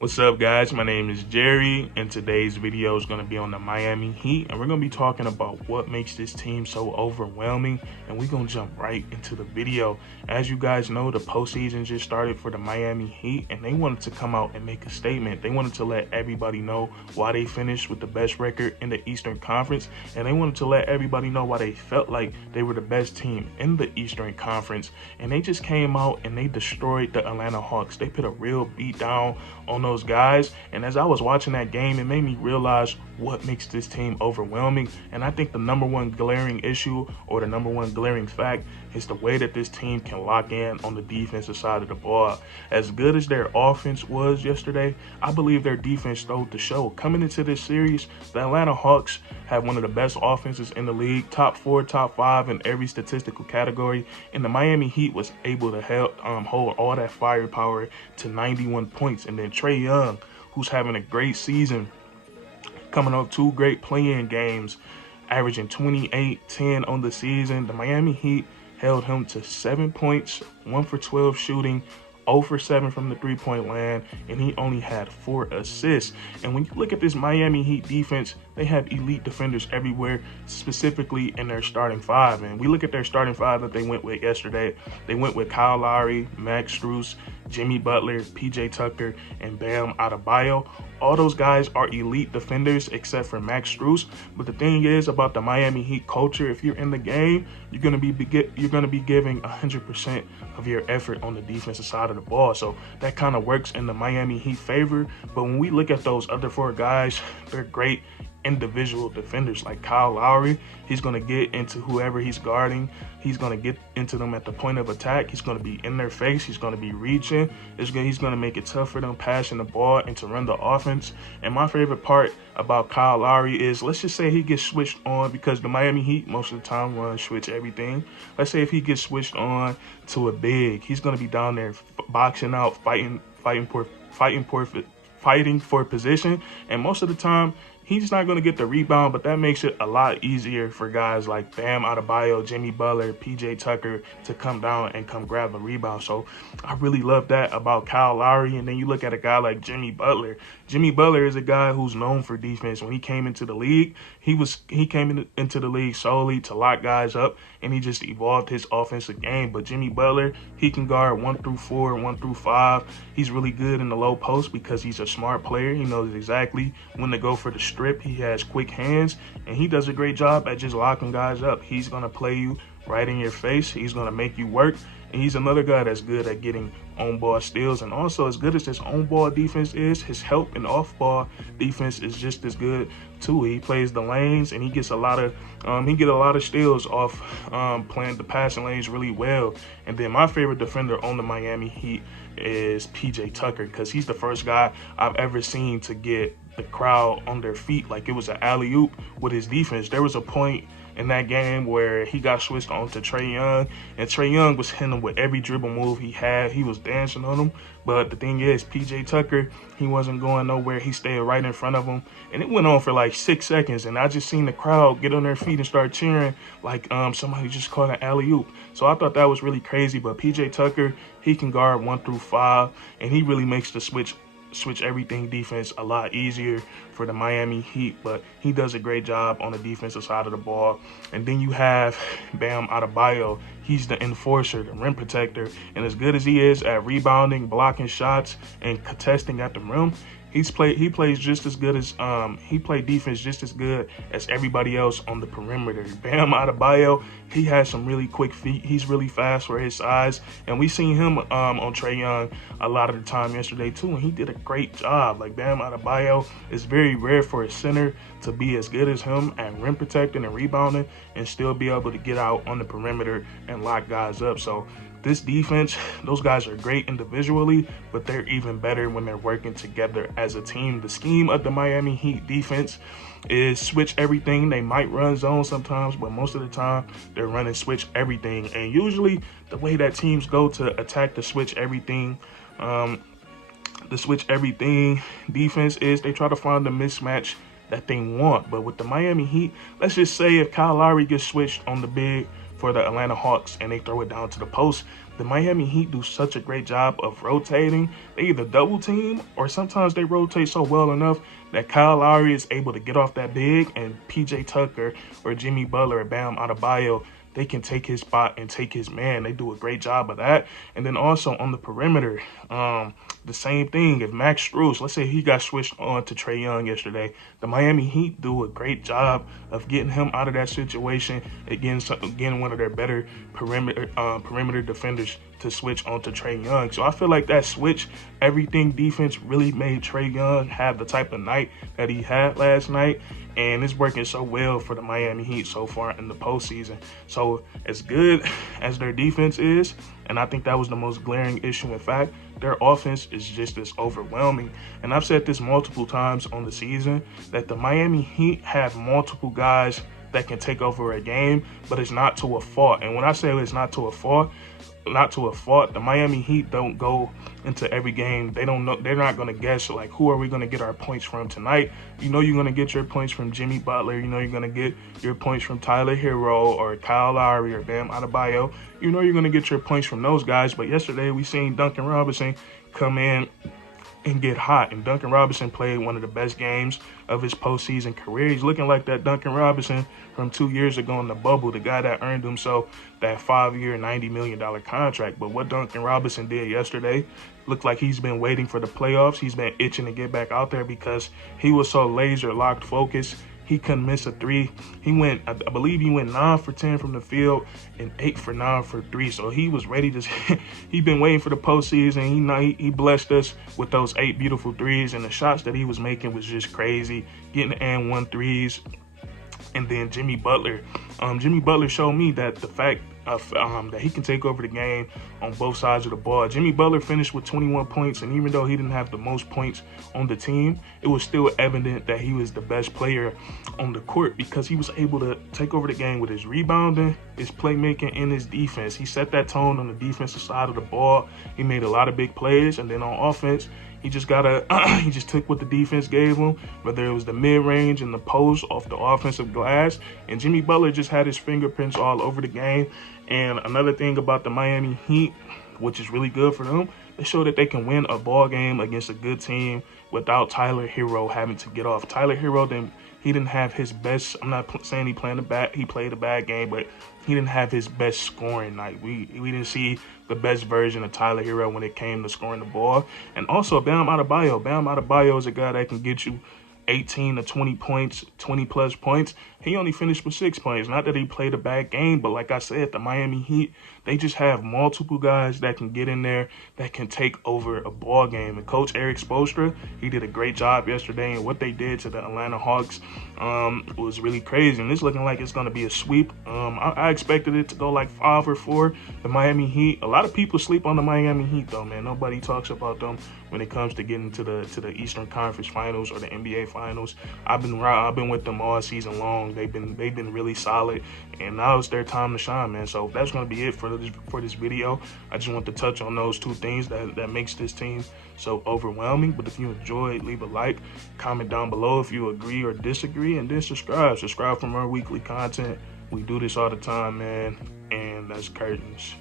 What's up, guys? My name is Jerry, and today's video is going to be on the Miami Heat, and we're going to be talking about what makes this team so overwhelming, and we're going to jump right into the video. As you guys know, the postseason just started for the Miami Heat, and they wanted to come out and make a statement. They wanted to let everybody know why they finished with the best record in the Eastern Conference, and they wanted to let everybody know why they felt like they were the best team in the Eastern Conference, and they just came out and they destroyed the Atlanta Hawks. They put a real beat down on those guys, and as I was watching that game, it made me realize what makes this team overwhelming. And I think the number one glaring issue, or the number one glaring fact, is the way that this team can lock in on the defensive side of the ball. As good as their offense was yesterday, I believe their defense stole the show. Coming into this series, the Atlanta Hawks have one of the best offenses in the league, top 4, top 5 in every statistical category, and the Miami Heat was able to hold all that firepower to 91 points. And then Trae Young, who's having a great season, coming off 2 great play-in games, averaging 28, 10 on the season. The Miami Heat held him to 7 points, 1 for 12 shooting, 0 for 7 from the three-point land, and he only had 4 assists. And when you look at this Miami Heat defense, they have elite defenders everywhere, specifically in their starting 5. And we look at their starting 5 that they went with yesterday. They went with Kyle Lowry, Max Strus, Jimmy Butler, PJ Tucker, and Bam Adebayo. All those guys are elite defenders except for Max Strus. But the thing is about the Miami Heat culture, if you're in the game, you're gonna be giving 100% of your effort on the defensive side of the ball. So that kind of works in the Miami Heat favor. But when we look at those other 4 guys, they're great individual defenders. Like Kyle Lowry, he's going to get into whoever he's guarding. He's going to get into them at the point of attack. He's going to be in their face. He's going to be reaching. He's going to make it tough for them passing the ball and to run the offense. And my favorite part about Kyle Lowry is, let's just say he gets switched on, because the Miami Heat most of the time run switch everything. Let's say if he gets switched on to a big, he's going to be down there boxing out, fighting for position, and most of the time he's not going to get the rebound, but that makes it a lot easier for guys like Bam Adebayo, Jimmy Butler, PJ Tucker to come down and come grab the rebound. So I really love that about Kyle Lowry. And then you look at a guy like Jimmy Butler. Jimmy Butler is a guy who's known for defense. When he came into the league, he came into the league solely to lock guys up, and he just evolved his offensive game. But Jimmy Butler, he can guard 1 through 4, 1 through 5. He's really good in the low post because he's a smart player. He knows exactly when to go for the strip. He has quick hands, and he does a great job at just locking guys up. He's going to play you right in your face. He's going to make you work. And he's another guy that's good at getting on-ball steals. And also, as good as his on-ball defense is, his help and off-ball defense is just as good too. He plays the lanes, and he gets a lot of steals off playing the passing lanes really well. And then my favorite defender on the Miami Heat is PJ Tucker, because he's the first guy I've ever seen to get the crowd on their feet like it was an alley-oop with his defense. There was a point in that game where he got switched on to Trae Young, and Trae Young was hitting him with every dribble move he had. He was dancing on him. But the thing is, PJ Tucker, he wasn't going nowhere. He stayed right in front of him, and it went on for like 6 seconds, and I just seen the crowd get on their feet and start cheering like somebody just caught an alley-oop. So I thought that was really crazy. But PJ Tucker, he can guard 1 through 5, and he really makes the switch everything defense a lot easier for the Miami Heat. But he does a great job on the defensive side of the ball. And then you have Bam Adebayo. He's the enforcer, the rim protector, and as good as he is at rebounding, blocking shots, and contesting at the rim, he plays just as good as he played defense just as good as everybody else on the perimeter. Bam Adebayo, he has some really quick feet. He's really fast for his size, and we seen him on Trae Young a lot of the time yesterday too, and he did a great job. Like, Bam Adebayo, is very rare for a center to be as good as him at rim protecting and rebounding and still be able to get out on the perimeter and lock guys up. So this defense, those guys are great individually, but they're even better when they're working together as a team. The scheme of the Miami Heat defense is switch everything. They might run zone sometimes, but most of the time they're running switch everything. And usually the way that teams go to attack the switch everything defense is they try to find the mismatch that they want. But with the Miami Heat, let's just say if Kyle Lowry gets switched on the big for the Atlanta Hawks and they throw it down to the post, the Miami Heat do such a great job of rotating. They either double team or sometimes they rotate so well enough that Kyle Lowry is able to get off that big, and PJ Tucker or Jimmy Butler or Bam Adebayo, they can take his spot and take his man. They do a great job of that. And then also on the perimeter, the same thing. If Max Strus, let's say he got switched on to Trae Young yesterday, the Miami Heat do a great job of getting him out of that situation, again one of their better perimeter defenders to switch onto Trae Young. So I feel like that switch everything defense really made Trae Young have the type of night that he had last night. And it's working so well for the Miami Heat so far in the postseason. So as good as their defense is, and I think that was the most glaring issue, in fact, their offense is just as overwhelming. And I've said this multiple times on the season, that the Miami Heat have multiple guys that can take over a game, but it's not to a fault. And when I say it's not to a fault, the Miami Heat don't go into every game. They don't know. They're not going to guess like, who are we going to get our points from tonight? You know you're going to get your points from Jimmy Butler. You know you're going to get your points from Tyler Hero or Kyle Lowry or Bam Adebayo. You know you're going to get your points from those guys. But yesterday we seen Duncan Robinson come in and get hot. And Duncan Robinson played one of the best games of his postseason career. He's looking like that Duncan Robinson from 2 years ago in the bubble, the guy that earned himself that 5-year, $90 million contract. But what Duncan Robinson did yesterday looked like he's been waiting for the playoffs. He's been itching to get back out there because he was so laser locked focused. He couldn't miss a three. I believe he went 9 for 10 from the field and 8 for 9 for 3. So he was ready to, he'd been waiting for the postseason. He blessed us with those 8 beautiful threes, and the shots that he was making was just crazy, getting the and 1 threes. And then Jimmy Butler showed me that the fact of that he can take over the game on both sides of the ball. Jimmy Butler finished with 21 points, and even though he didn't have the most points on the team, it was still evident that he was the best player on the court because he was able to take over the game with his rebounding, his playmaking, and his defense. He set that tone on the defensive side of the ball. He made a lot of big plays, and then on offense, he just took what the defense gave him, whether it was the mid-range and the post off the offensive glass. And Jimmy Butler just had his fingerprints all over the game. And another thing about the Miami Heat, which is really good for them, they show that they can win a ball game against a good team without Tyler Hero having to get off. Tyler Hero didn't have his best. I'm not saying he played a bad game, but he didn't have his best scoring night. We didn't see the best version of Tyler Hero when it came to scoring the ball. And also Bam Adebayo. Bam Adebayo is a guy that can get you 18 to 20 points, 20 plus points. He only finished with 6 points. Not that he played a bad game, but like I said, the Miami Heat, they just have multiple guys that can get in there, that can take over a ball game. And Coach Eric Spoelstra, he did a great job yesterday, and what they did to the Atlanta Hawks was really crazy. And it's looking like it's going to be a sweep. I expected it to go like 5 or 4. The Miami Heat, a lot of people sleep on the Miami Heat though, man. Nobody talks about them when it comes to getting to the Eastern Conference Finals or the NBA Finals. I've been with them all season long. They've been really solid, and now it's their time to shine, man. So that's gonna be it for this video. I just want to touch on those 2 things that makes this team so overwhelming. But if you enjoyed, leave a like, comment down below if you agree or disagree, and then subscribe for more weekly content. We do this all the time, man, and that's curtains.